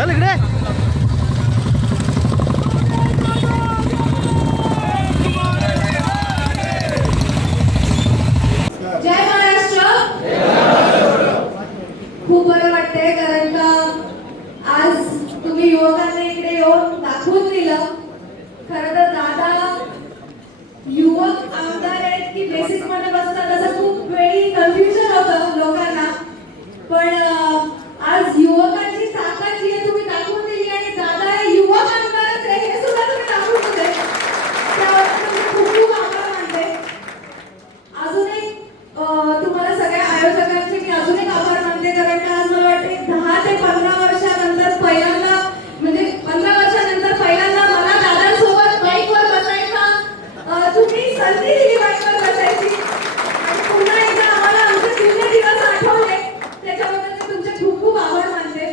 चल इकडे. खूप बरं वाटतंय कारण का आज तुम्ही युवकांना इकडे येऊन दाखवून दिलं खरं तर दादा युवक आमदार आहेत की बेसिकमध्ये बसतात असं खूप वेळी कन्फ्युजन होतं लोकांना पण अं, आज युवकांची ताकद जी आहे तुम्ही दाखवून दिली आणि दादा हे युवक आमदारच आहे हे सुद्धा तुम्ही दाखवून दिले त्याबद्दल तुमचे खूप खूप आभार मानते अजून एक अं, तुम्हाला सगळ्या आयोजकांचे मी अजून एक आभार मानते कारण का आज मला वाटते दहा ते पंधरा वर्षानंतर पहिल्यांदा म्हणजे पंधरा वर्षानंतर पहिल्यांदा मला दादांसोबत बाईकवर बसायचा अं, तुम्ही संधी दिली बाईकवर बसायची आणि पुन्हा एकदा आम्हाला आमचे जुने दिवस आठवले त्याच्याबद्दल मी तुमचे खूप खूप आभार मानते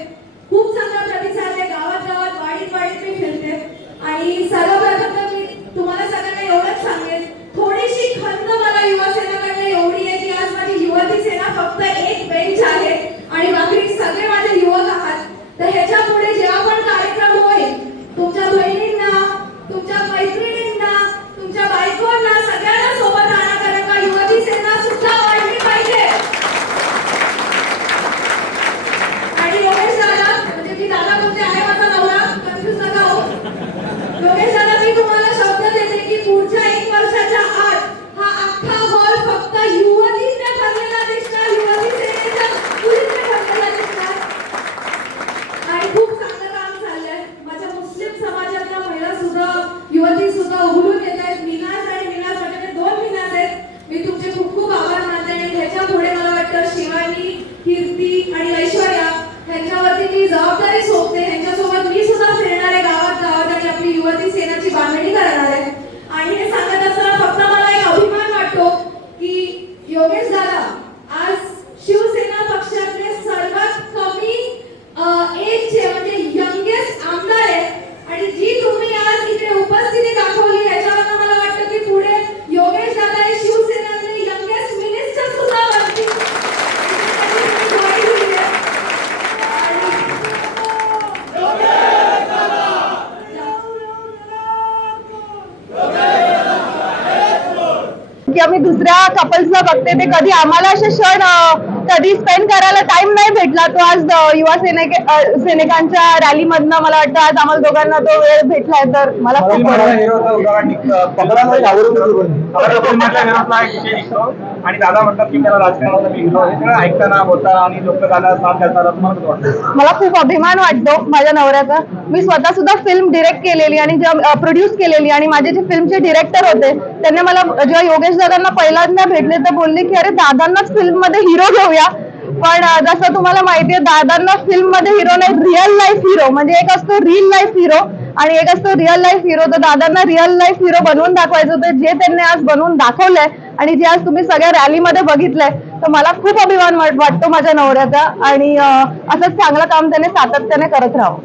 खूप चांगला प्रतिसाद आहे गावात गावात वाडीत वाडीत मी फिरते आणि सर्वप्रथम तर मी तुम्हाला सगळ्यांना एवढंच सांगेन थोडीशी खंत मला युवा सेनेकडनं एवढी आहे की आज माझी युवती सेना फक्त एक बेंच आहे आणि बाकी सगळे माझे युवक आहात तर ह्याच्या पुढे जेव्हा पण कार्यक्रम होईल तुमच्या बहिणींना तुमच्या मैत्रिणींना तुमच्या बायकोंना सगळ्यांना सोबत आणा कारण का युवती सेना सुद्धा वाढली पाहिजे आणि योगेश दादा म्हणजे मी दादा बोलते आहे माझा नवरा कन्फ्युज नका हो योगेश दादा मी तुम्हाला शब्द देते की पुढच्या एक वर्षाच्या आत हा अख्खा हॉल फक्त युवतींना भरलेला दिसणार युवती सेनेच्या मुलींना भरलेला दिसणार आणि खूप चांगलं काम चाललंय माझ्या मुस्लिम समाजातल्या महिला सुद्धा युवती सुद्धा उघडून येत आहेत मिनाज आणि मिनाज म्हणजे ते दोन मिनाज आहेत मी तुमचे खूप खूप आभार मानते आणि ह्याच्या पुढे मला वाटतं शिवानी कीर्ती आणि त्यांच्यावरती ती जबाबदारी सोपते. त्यांच्यासोबत मी सुद्धा फिरणार आहे गावात गावात आणि आपली युवती सेनाची बांधणी करणार आहे आणि हे सांगत असताना फक्त मला एक अभिमान वाटतो की योगेश दादा आज शिवसेना पक्षातले सर्वात कमी एजचे म्हणजे यंगेस्ट आमदार आहेत आणि जी तुम्ही आज इथे उपस्थिती दाखवली याच्यावरनं मला वाटतं की पुढे योगेश दादा हे शिवसेनेतले यंगेस्ट मिनिस्टर सुद्धा बनतील आणि त्याची तुम्ही ग्वाही दिली आहे. की आम्ही दुसऱ्या कपल्सला बघते ते कधी आम्हाला असे क्षण कधी स्पेंड करायला टाइम नाही भेटला. तो आज युवा सेनेक सैनिकांच्या रॅली मधनं मला वाटतं आज आम्हाला दोघांना तो वेळ भेटलाय तर मला खूप. आणि दादा म्हणतात की त्याला राजकारणाचा ऐकताना बोलताना आणि लोक दादा साथ देताना मला खूप अभिमान वाटतो माझ्या नवऱ्याचा. मी स्वतः सुद्धा फिल्म डिरेक्ट केलेली आणि प्रोड्यूस केलेली आणि माझे जे फिल्मचे डिरेक्टर होते त्यांनी मला जेव्हा योगेश दादांना पहिल्यांदा भेटले तर बोलले की अरे दादांनाच फिल्ममध्ये हिरो घेऊया. पण जसं तुम्हाला माहितीये दादांना फिल्ममध्ये हिरो नाही रिअल लाईफ हिरो म्हणजे एक असतो रिअल लाईफ हिरो आणि एक असतो रिअल लाईफ हिरो तर दादांना रिअल लाईफ हिरो बनवून दाखवायचं होतं जे त्यांनी आज बनवून दाखवलंय आणि जे आज तुम्ही सगळ्या रॅलीमध्ये बघितलंय. तर मला खूप अभिमान वाट- वाटतो माझ्या नवऱ्याचा आणि असंच चांगलं काम त्याने सातत्याने करत राहावं.